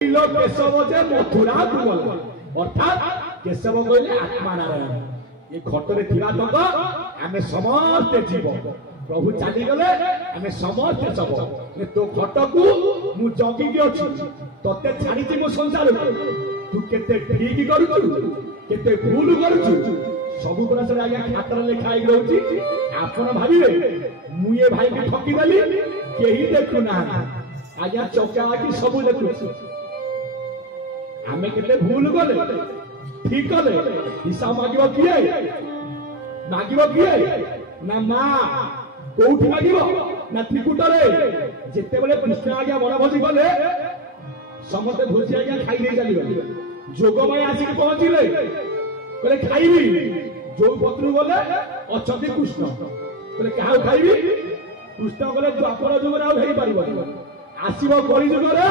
केशव जे मथुरा को गला अर्थात केशव कहले आत्मा नारायण ये घटरे थिबा तक आमे समस्त जीव प्रभु चली गले आमे समस्त सब तो घट को मु जगी के अछि तते छाडी छी मो संसार तू केते ठीक करूछु केते भूल करूछु सब प्रश्न आज्ञा खातर लिखा ही रहउची आपण भाबिले मु ये भाई के ठकी देली केही देखु ना आज्ञा चौका की सब देखु आमे केते भूल गले ठीक गले हिसाब मागिबो किए ना मां कोउठी मागिबो ना त्रिकुटरे जेते बेले कृष्ण आज्ञा बड़ भोजी गले समते भोजी आज्ञा खाई दे चली गले जोगमाय आसी पहुंचिले कहले खाइबी जो पत्रु गले अछति कृष्ण कहले काहा खाइबी कृष्ण कहले द्वापर जुगरे आ हेई पारिबो आसीबो कली जुगरे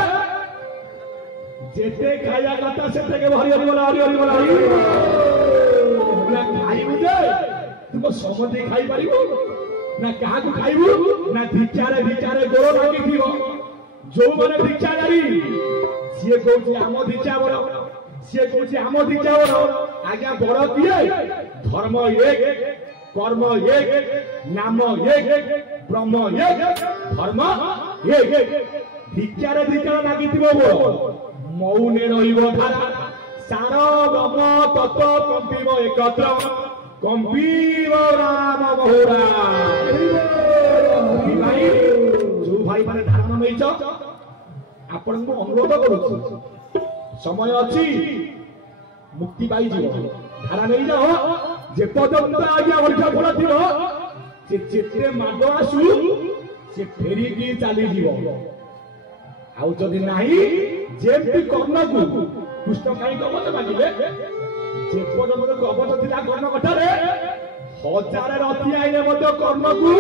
जेते खाया कथा सेते के हरि हरि बोला ना खाइबु जे तुम समते खाई पारिबो ना काहा को खाइबु ना भिचारे गोरो लागी थिबो जो माने भिचारी सिए कहउची आम भिचा बड़ सिए कहउची आम भिचा बड़ आज्ञा बड़ किए धर्म एक कर्म एक नाम एक ब्रह्म एक धर्म एक भिचारे लागी थिबो मौने रहिबो धारा सारा ब्रह्म तत्व कंपिब एकत्र कंपिब राम बहुरा भाई जो भाई माने धारण नैच आपण को अनुरोध करू समय अछि मुक्ति पाई जीव धारा नहीं जाओ जे पर्यंत आज्ञा वर्षा फल थिबो से जेते माड आसु से फेरी की चली जीव आउ जदि नाही जेमती कर्ण को कृष्ण काई कबत मागिले जे पर्यंत कबत थिला कर्ण कठारे हजार रथी आइले मध्य कर्ण को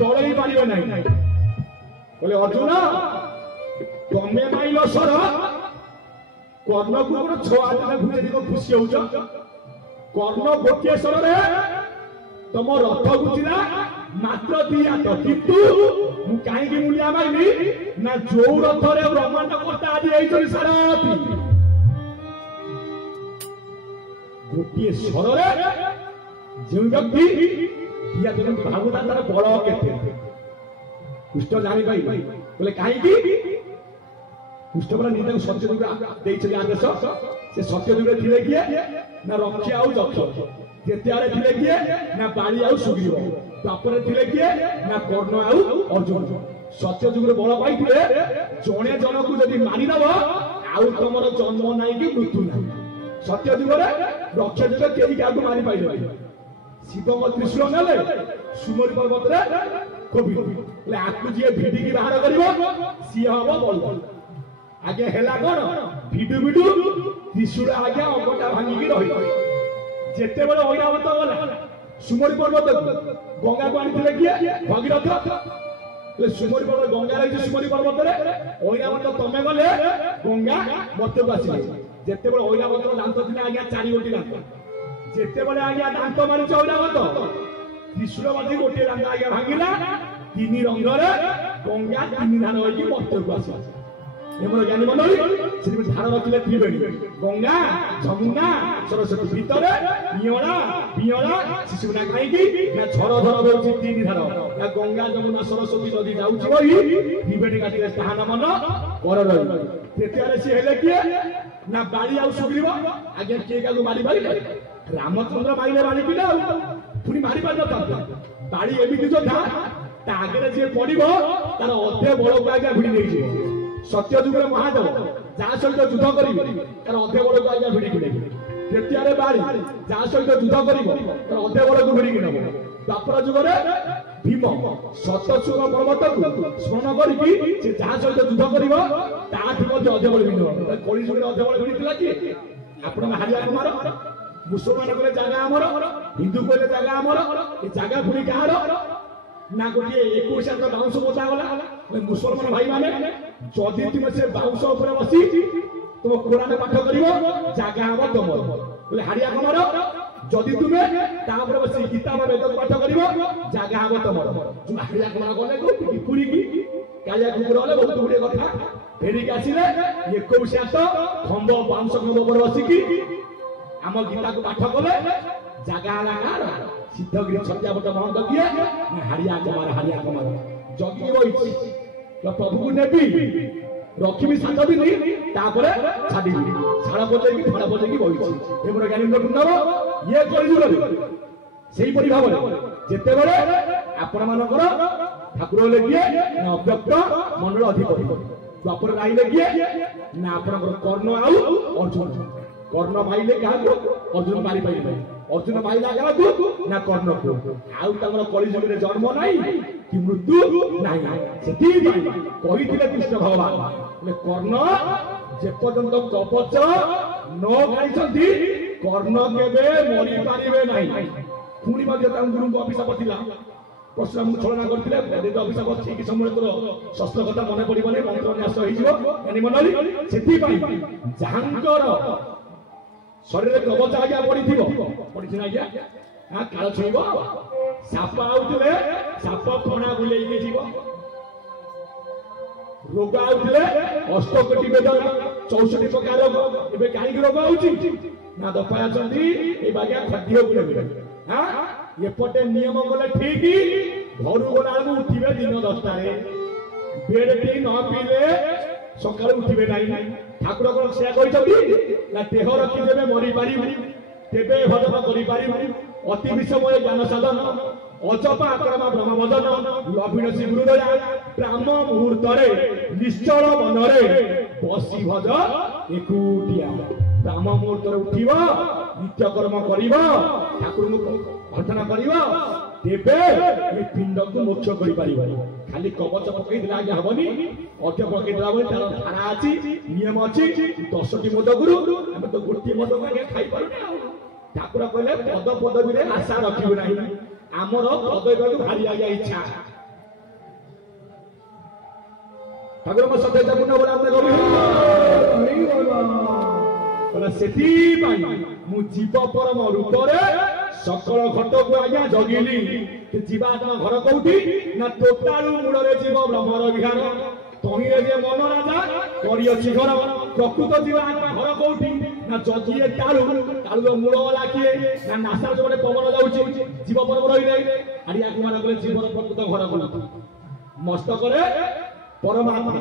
तळई पारिबे नाही बोले अर्जुन तमे माइलो सर कर्ण को गोटे छो आदमी भूले दिको खुशी होउछ कर्ण गोटे सर रे तम रथ गुचिला मात्र दिया तो किंतु मु काई की मूल्य माइली ना जो रथ रे ब्रह्मांड कोटा आदि एई चली साराती गोटे सर रे जे व्यक्ति दिया जन भागवता तार बड़ केते कृष्ण जानि पाई बोले काई की कृष्ण बरा निता सत्ययुग देइछले आदेश से सत्ययुग थिले किए ना रक्षा आउ दक्ष जेतियारे थिले किए ना बाली आउ सुग्रीव तापर थिले किए ना कर्ण आउ अर्जुन सत्ययुग रे बळ पाइथिले जणे जन को जदी मारि दबो आउ तमरो जन्म नाही कि मृत्यु नाही सत्ययुग रे रक्षा जुग केही काको मारि पाइले शिव को त्रिशूल नेले सुमरि पर्वत रे कवि ले आकु जे भिडी की बाहर करिवो सी हबो बल आगे हेला कोन भिडु त्रिशूल आगे अंगटा भांगी की रहि जेते बेले ऐरावत गला सुमरि पर्वत गंगा को आनिथिले किए भगीरथ ले सुमरि पर्वत गंगा रही सुमरि पर्वत रे ऐरावत तमे गले गंगा मते आसी जेते बेले ऐरावत दांत थिले आगे 4 गोटी दांत जेते बेले आगे दांत मारि ऐरावत त्रिशूल बाजी गोटे दांत आगे भांगिला तीन रंग रे गंगा तीन धान होई मते आसी एमरो ज्ञानी मंडली श्री धार रखिले त्रिवेणी गंगा जमुना सरस्वती भीतर नियणा पियणा शिशुना खाइकी ना झर झर होउची तीन धार या गंगा जमुना सरस्वती नदी जाउची बही त्रिवेणी काटिले स्थान मन कर रही तेतियारे से हेले किए ना बाली आउ सुग्रीव आगे के कागु मारी मारी रामचंद्र माइले बाली किला पुनी मारी पार न बाली एमिति जो था ता आगे जे पडिबो तार अधे बळ आगे भिडी नै जे सत्ययुग रे महादेव जा सहित युद्ध करिवो तार अधे बळ आगे भिडी किने तेतियारे बाली जा सहित युद्ध करिवो तार अधे बळ को भिडी किने द्वापर युग रे भीम सतसुर पर्वत को स्मरण करी से जा सहित युद्ध करिवो ताठी मध्ये अधे बळ भिडी कली युग रे अधे बळ भिडी थिला कि आपण हारिया कुमार मुसलमान को जागा हमर हिंदू को जागा हमर ए जागा पुरी कहार ना गोटे 21 का बाउंस बोता गला मुसलमान भाई माने जदि तुम से बाउंस ऊपर बसी तुम कुरान पाठ करिवो जागा हम तमर बोले हारिया हमर जदि तुमे ता ऊपर बसी किताब वेद पाठ करिवो जागा हम तमर तुम हारिया हमर गले को पुरी की कालिया कुकुर हले बहुत गुड़े कथा फेरिक आसिले 21 हात खंब 500 खंब पर बसिकी आम गीता को पाठ कले जागा लगा सिद्धगिरी छत्यावट महंत किए हाड़िया कमार जगी बही प्रभु को नेबी रखी 7 दिन छाड़ी छाड़ बजेगी फड़ा बजेगी बही मोर ज्ञानेन्द्र कुंडव ये कर भाव जिते बड़े आपण मानकर ठाकुर हेले किए ना अव्यक्त मंडल अधिपति द्वापर राइले किए ना आपनकर कर्ण आउ अर्जुन कर्ण माइले क्या अर्जुन मारी पाइले अर्जुन माइला क्या ना कर्ण को आउ तमर कलिजुग रे जन्म नाही कि मृत्यु नाही सेठी कहिथिले कृष्ण भगवान ले कर्ण जे पर्यंत कवच न गाइछंती कर्ण केबे मरि पारिबे नाही पुणी गुरु को अभिशाप थिला परशुराम छलना करथिले यदि अभिशाप ठीक समय तोर शस्त्र कथा मन पड़िबने मंत्र न्यास होइजिवो यानी मनली सेठी पाई जहांकर शरीर कवच आज्ञा पड़िथिबो पड़िछि ना आज्ञा हां काल छुइबो साप आउथिले साप फणा बुलेई के जीवो रोग आउथिले अष्टकोटि वेदना 64 प्रकार रोग एबे काई रोग आउछि ना दपाया चंदी ए बाग्या खाद्य बुले हां एपटे नियम गले ठीक घर गला उठिबे दिन 10 रे बेड टी न पीले सकाळ उठिबे नाही ठाकुर को से कहितबी ना देह रखि देबे मरि पारि तेबे भजन करि पारि अति विषमय ज्ञान साधन अजपा आक्रमा ब्रह्म वदन लभिनसी गुरुदया ब्राह्म मुहूर्त रे निश्चल मन रे बसी भज एकुटिया ब्राह्म मुहूर्त रे उठिबो नित्य कर्म करिबो ठाकुर प्रार्थना करिबो तेबे ए पिंड को मोक्ष करि पारिबो खाली कवच पकई दिला आज्ञा हबनी अध्य पकई दिला बोले तार धारा अछि नियम अछि 10टी मद गुरु हम तो गोटी मद आज्ञा खाइ पारुनी ठाकुर कहले पद पदवी रे आशा रखिबो नाही आमर पदवी को भारी आज्ञा इच्छा ठाकुर म सत्य जपुना बोला हमने करू सेठी पाई मु जीव परम रूप रे सकल घट को आज्ञा जगिली जीवात्मा घर कौटी ना टोटालू मूल रे जीव ब्रह्मर विहार तहिरे जे मन राजा करी अछि घर प्रकृत जीवात्मा घर कौटी ना जगिए तालू तालू मूल वाला किए ना नासा जो पवन जाउछि जीव परम रहिले आडिया कुमार गले जीवर प्रकृत घर कौटी मस्तक रे परमात्मा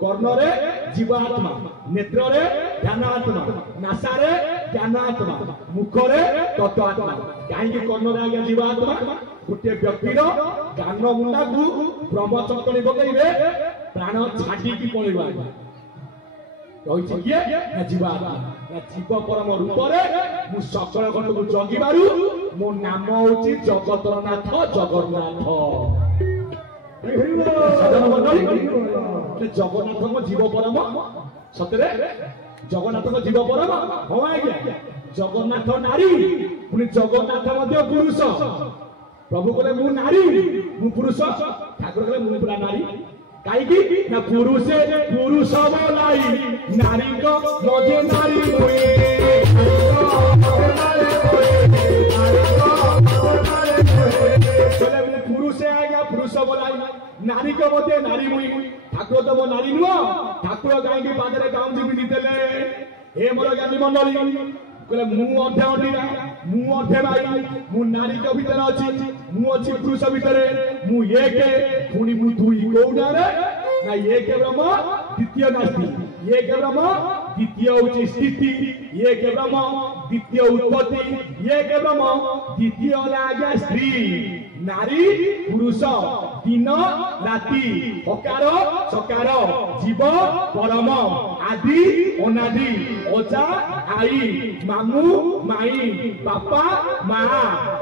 कर्ण रे जीवात्मा नेत्र रे ध्यानात्मा नासा रे ज्ञानात्मा मुख रे तत्वात्मा कहीं कर्ण रे आज्ञा जीवात्मा गोटे व्यक्तिर गान मुंडा को ब्रह्मचक्री पकईबे प्राण छाड़ी की पड़ेगा रही किए ना जीवात्मा ना जीव परम रूप रे मु सकल घट को जगी मारू मो नाम होची जगतर नाथ जगन्नाथ जगन्नाथ मो जीव परम सतरे जगन्नाथ को जीव परम हो आज्ञा जगन्नाथ नारी पुनी जगन्नाथ मध्य पुरुष प्रभु कहले मु नारी मु पुरुष ठाकुर कहले मु पुरा नारी काईकी ना पुरुषे पुरुष बोलाई नारी को मजे नारी होए पुरुषे आज्ञा पुरुष बोलाई नारी को मते नारी मुई ठाकुर तो मो नारी नुह ठाकुर काईकी पादरे गाउँ जीवी दितेले हे मोर ज्ञानी मंडली कहले मु अधे अधीरा मु अधे भाई मु नारी के भीतर अछि मु अछि पुरुष भीतर मु एक पुनी मु दुई कोउडा रे ना एक ब्रह्म द्वितीय नास्ति एक ब्रह्म द्वितीय उच्च स्थिति एक ब्रह्म द्वितीय उत्पत्ति एक ब्रह्म द्वितीय आज्ञा स्त्री नारी पुरुष दिन राति हकार सकार जीव परम आदि अनादि ओजा आई मामू माई बापा माँ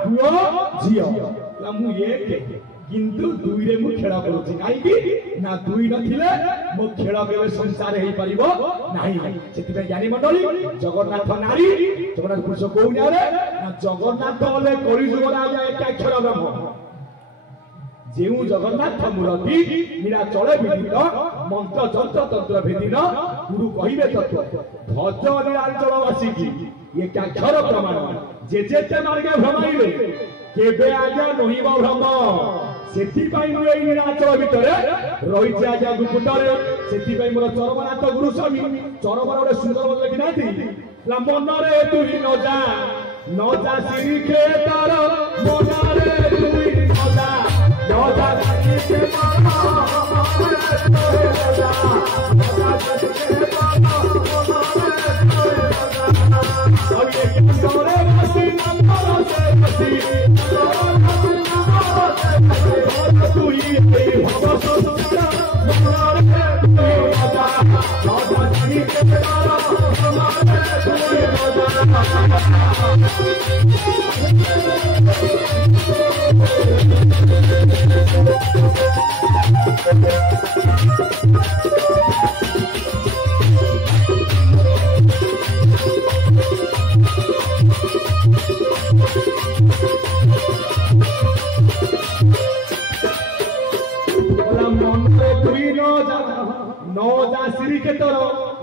पुओ झियो मु एक किंतु दुई रे मु खेल करूची काईकी ना दुई नथिले मो खेल केबे संसार हेई परिबो नाही सेति ज्ञानी मंडली जगन्नाथ नारी जगन्नाथ पुरुष कोउना रे ना जगन्नाथ होले करि जुग राजा एकाक्षर ब्रह्म जेउ जगन्नाथ मूर्ति मीरा चले विदित मंत्र जंत्र तंत्र भेदिन गुरु कहिबे तत्व ध्वज नीलाचल वासिकी एकाक्षर प्रमाण जे जेते मार्गे भ्रमाइले केबे आज्ञा नहिब भ्रम ସେଥିପାଇଁ ମୁଁ ଏଇ ନୀଳାଚଳ ଭିତରେ ରହିଛି ଆଜ୍ଞା ଗୁପୁଟରେ। ସେଥିପାଇଁ ମୋର ଚରମନାଥ ଗୁରୁସ୍ୱାମୀ ଚରମର ଗୋଟେ ସୁନ୍ଦର ବୋଧ ଲେଖିନାହାନ୍ତି ନା ମନରେ ତୁଇ ନଜା ନଜା ଶ୍ରୀକ୍ଷେତ୍ର ମନରେ ତୁଇ ନଜା ନଜା ଶ୍ରୀକ୍ଷେତ୍ର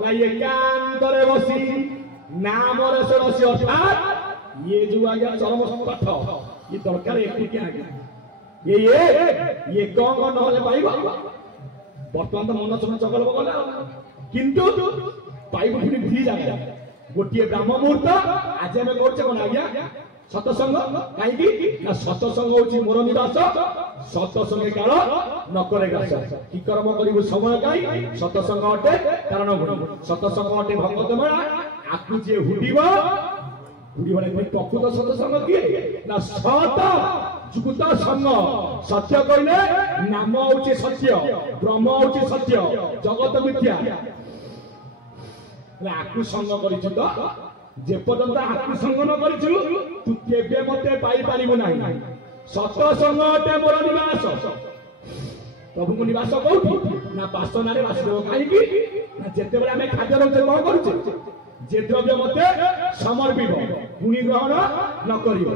एकांतरे बसी नामर षोड़शी अर्थात ये जो आज्ञा चरम पाठ ये दरकार एकुटिया आज्ञा ये कौन नहले पाइबा बर्तमान तो मन सब चगल बगला किंतु पाइबो फिर धी जाए गोटे ब्रह्म मुहूर्त आज आम करछे कोन आज्ञा सतसंग कहीं ना सतसंग होची मोर निवास सतसंग काल न करे गास की कर्म करिबो समय कहीं सतसंग अटे कारण गुण सतसंग अटे भगवत मेला आकु जे हुडिबो हुडिबो ने प्रकृत सतसंग किए ना सत जुगत संग सत्य कहले नाम होची सत्य ब्रह्म होची सत्य जगत मिथ्या आकु संग करिछु तो जे पर्यंत आकु संग न करिछु तू केबे मते पाई पारिबो नाही सतसंग अटे मोर निवास प्रभु को निवास कोठी ना वासना रे वासुदेव काईकी ना जेते बेला हमें खाद्य रोचे कोन करूचे जे द्रव्य मते समर्पिब पुनी ग्रहण न करियो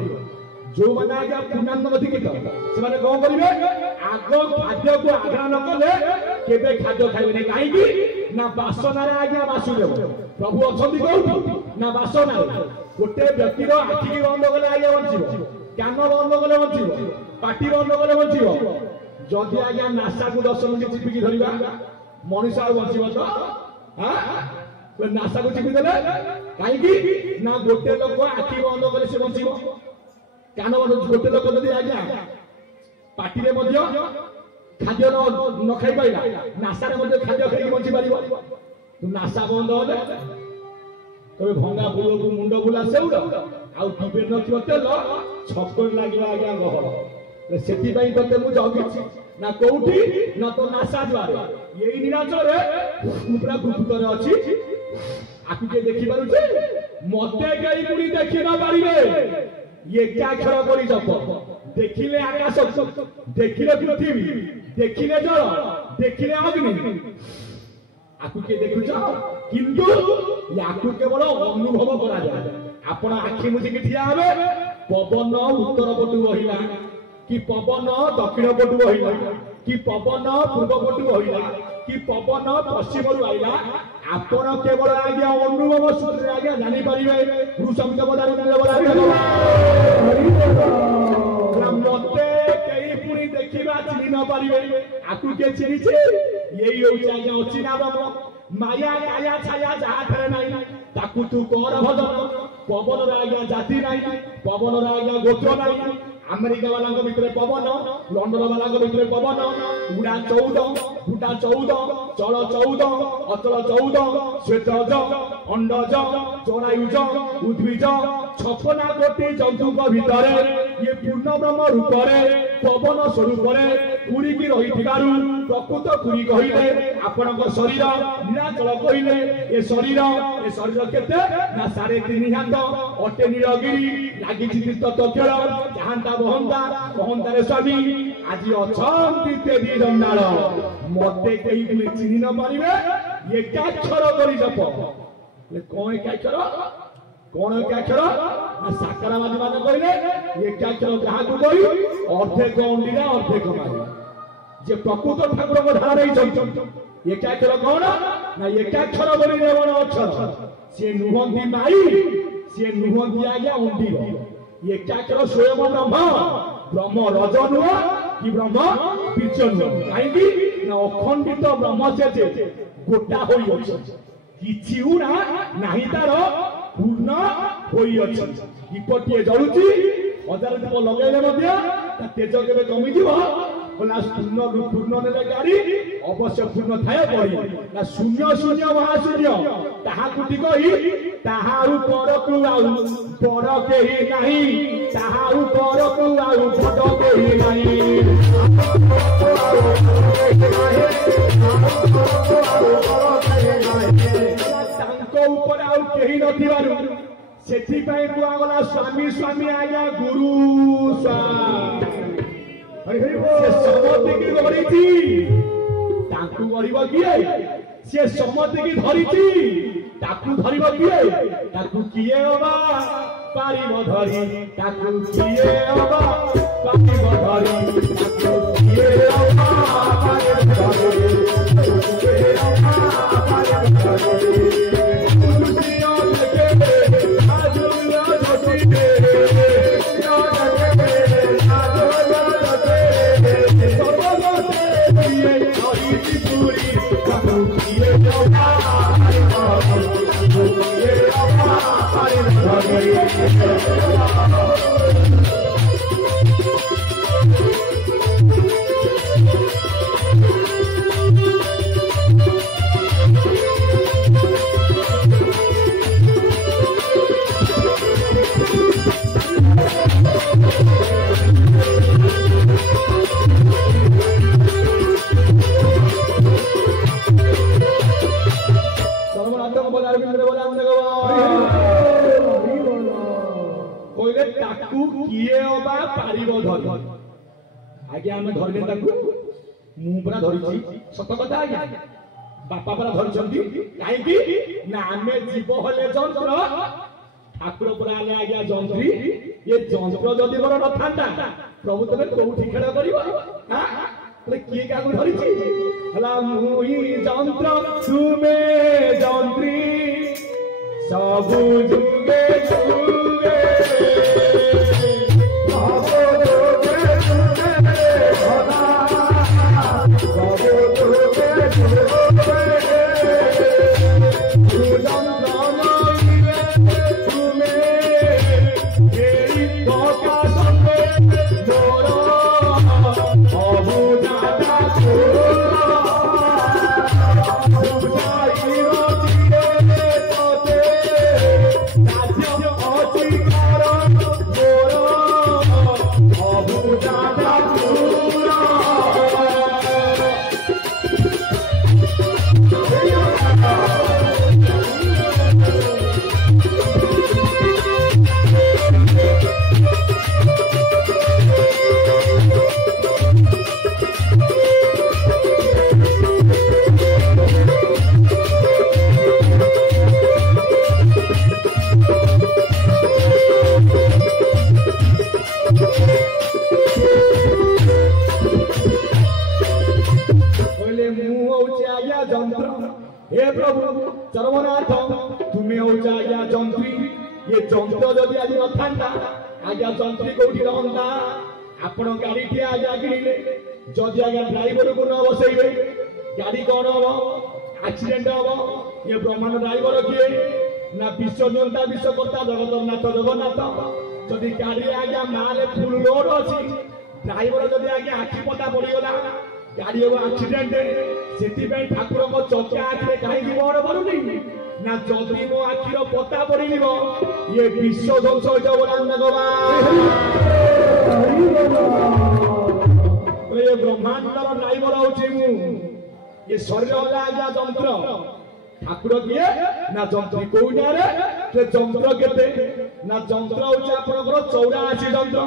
जो माने आज्ञा पुण्यांगमति कित से माने कोन करिवे आगो खाद्य को आग्रह न कले केबे खाद्य खाइबे नै काईकी ना वासना रे आज्ञा वासुदेव प्रभु अछंती कोठी ना वासना गोटे व्यक्ति रो आखि बंद कले आज्ञा बंचिबो कान बंद कले बंचिबो पाटी बंद कले बंचिबो जदि आज्ञा नासा को 10 मिनिट चिपिकी धरिबा मनुष्य आ बंचिबो तो हां नासा को चिपि देले काईकी ना गोटे लोक आखि बंद कले से बंचिबो कान बंद गोटे लोक जदि आज्ञा पाटी रे मध्य खाद्य न खाइ पाइला नासा रे मध्य खाद्य खाइ बंचि पारिबो नासा बंद होले तबे भंगा फूल को मुंड बुला सेउड आउ टिबे नथियो तेल छक्कर लागिबा आज्ञा गहर सेति पई तते मु जगिछि ना कोउठी न तो नासा द्वारे एई निराचर रे पूरा गुप्तर अछि आकु के देखि पारु छै मते गई पुरी देखि न पारिबे ये क्या खर करी जप देखिले आकाश देखिले पृथ्वी देखिले जल देखिले अग्नि आकु के देखुछ किंतु याकु केवल अनुभव करा जाय आपण आखि मुझे कि ठिया हबे पवन उत्तर पटु बहिला कि पवन दक्षिण पटु बहिला कि पवन पूर्व पटु बहिला कि पवन पश्चिम रु आइला आपण केवल आज्ञा अनुभव सूत्र आज्ञा जानि परिबे गुरु शब्द बदारी ने बदारी मते केई पुरी देखिबा चिनि न परिबे आकु के चिनि छे एई होउछ आज्ञा अचिना बाबा माया काया छाया जहा करे नाही ताकू तू कर भजन पवन रे आज्ञा जाति नाही पवन रे आज्ञा गोत्र नाही अमेरिका वाला भितर पवन लंडन वाला भितर पवन उड़ा 14 फुटा 14 चल 14 अचल 14 श्वेतज अंडज चरायुज उद्भिज 56 कोटी जंतु भितर ये पूर्ण ब्रह्म रूप पवन स्वरूप पूरी की रही प्रकृत पूरी कहले आपण शरीर नीलाचल कहले ए शरीर केते ना 3.5 हाथ अटे नीलगिरी लागि तथ्य जहांता बहंता रे स्वामी आज अछंती तेदी जन्नाल मते केई भी चिनि न पारिबे एकाक्षर करी जप ले कोन एकाक्षर ना साकराबादी मान कहले एकाक्षर जहा को कहि अर्धेक अंडीरा अर्धेक मारी जे प्रकृत ठाकुर को धारा रही छन एकाक्षर कोन ना एकाक्षर बोली रेवण अक्षर से नुहंती माई से नुहंती आज्ञा अंडीर एकाक्षर स्वयं ब्रह्म रज नुह कि ब्रह्म बीर्य नुह कहीं अखंडित ब्रह्म से गोटा हो किछि उड़ा नाही तार पूर्ण होई अछि दीपटिए जळुची हजार दीप लगेले मध्य तेज केबे कमी जीव बोला पूर्ण नेले गाड़ी अवश्य पूर्ण थाए पड़ी ना शून्य शून्य महाशून्य ताहा कुटी कही ताहारु परकु आउ पर केही नाही ताहारु परकु आउ बड केही नाही तांको ऊपर आउ केही नथिबारु सेठी पई कुआ गला स्वामी स्वामी आया गुरु से समति की गढ़ी ताकू गढ़ किए से समति की धरी ताकू धरब किए ताकू किए हवा पारिब धरी ताकू किए हवा पारिब धरी ताकू किए हवा पारिब धरी किए हवा पारिब धरी खुशियां लगे आजुला धोती आज्ञा आम धरने मुझा धरी सत कथा आज्ञा बापा परा धरी कहीं ना आम जीव हेले जंत्र ठाकुर परा आज्ञा जंत्री ये जंत्र जदि मोर न था प्रभु तुम कौटी खेल कर किए क्या धरी मुई जंत्र तुमे जंत्री सबु जुगे जुगे हे प्रभु चरमनाथ तुम्हें हो आज्ञा जंत्री ये जंत्र जदि आज न था आज्ञा जंत्री कौटी रहा आपण गाड़ी टे आज्ञा किणिले जदि आज्ञा ड्राइवर को न बसैबे गाड़ी कौन हम एक्सीडेंट हम ये ब्रह्मांड ड्राइवर किए ना विश्व नियंता विश्वकर्ता जगन्नाथ जगन्नाथ जदि गाड़ी आज्ञा माले फुल लोड अच्छी ड्राइवर जदि आज्ञा आखि पता पड़गला गाड़ी एक्सीडेंट से ठाकुर को चौकिया आखिरे कहीं बड़ पड़ुनी ना जदि मो आखिर पता पड़ ये विश्व ध्वंस ये ब्रह्मांडर ड्राइवर हूँ ये शरीर है आज्ञा जंत्र ठाकुर किए ना जंत्री कौ रे जंत्र केते ना जंत्र हूँ 84 जंत्र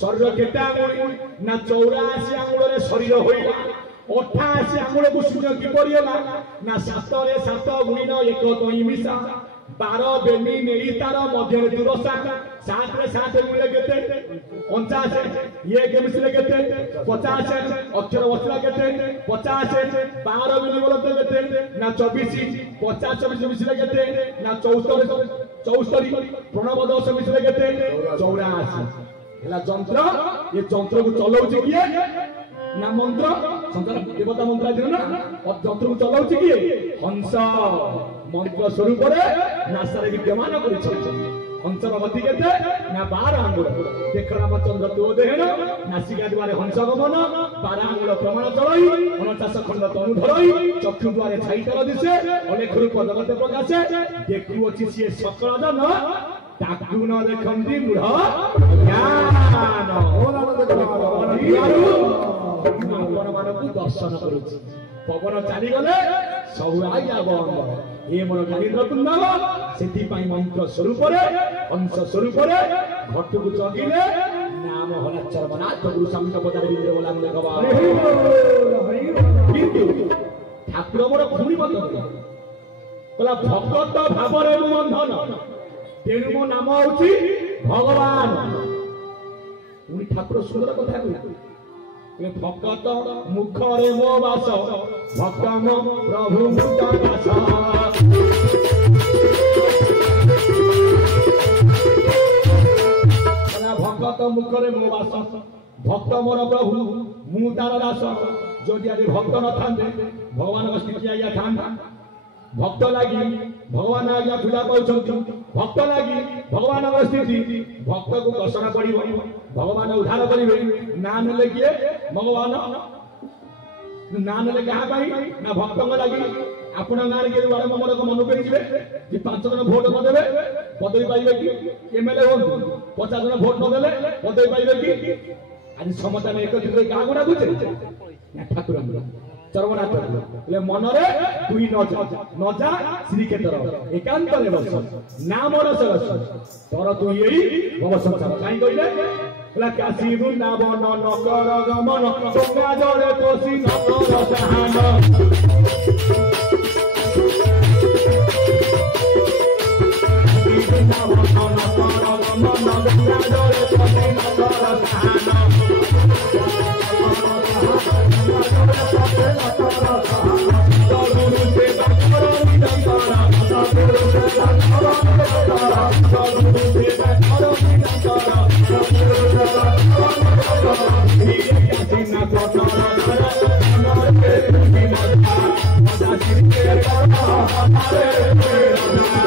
शरीर केते आंगुली ना 84 आंगुल शरीर होइला 88 आंगुल को शून्य किपरि होला ना 7 रे 7 गुणिन 1 तई मिसा 12 बेनी नेई तार मध्य दुरसा 7 रे 7 गुणिले केते 49 ये के मिसले केते 50 अक्षर वस्त्र केते 50 12 बेनी बोलते केते ना 24 50 24 मिसले केते ना 74 प्रणव दोष मिसले केते 84 एला जंत्र ये जंत्र को चलाउछि किए ना मंत्र संसार देवता मंत्र दिन ना जंत्र चलाउछि किए हंस मंत्र स्वरूप नासारे विद्यमान हंसर गति केते ना 12 आंगुल देख रामचंद्र तो देहन नासिका द्वारे हंस गमन 12 आंगुल प्रमाण चलई 49 खंड तनु धरई चक्षु द्वारे छाईतल दिसे अलेख रूप जगत प्रकाशे देखु अछि से सकल जन ताकु न देखंती मूढ़ ज्ञान पवन मानकु दर्शन करूछि पवन चली गले सब आज्ञा बंद ये मोर ज्ञानीन्द्र कुंडल से मंत्र स्वरूप अंश स्वरूप घट को जगिले नाम हला चरमनाथ गुरु समित पदार बिंद्र बोला भगवान किंतु ठाकुर मोर भूमि बंधन बोला भगत भाव बंधन तेणु मो नाम हूँ भगवान पुणी ठाकुर सुंदर कथा कहले भगत मुखरे मो वास भक्त मो प्रभु मुख दास भगत मुखरे मो वास भक्त मोर प्रभु मु तार दास जदि आदि भक्त न थांते भगवान स्थिति आज्ञा था भक्त लगी भगवान आज्ञा पूजा पाउछंती भक्त लगी भगवान स्थिति भक्त को दर्शन पड़िबो भगवान उद्धार करिवे नाम लेकिए भगवान नाम ले कहा पाई ना भक्त लगी आपण गान के वार ममर को मन करि जिवे जे 5 जन वोट न देबे पदवी पाइबे कि एमएलए हो 50 जन वोट न देले पदवी पाइबे कि आज समता में एकत्रित का गुणा गुचे ना ठाकुर चरमनाथ ले मनरे तुई न जा श्रीक्षेत्र एकांत रे बस नाम रस तोर तू यही भव संसार काई कइले ला काशी वृंदावन न कर गमन गंगा जले तोसी न कर सहान वृंदावन न कर गमन गंगा जले तोसी न कर सहान Hare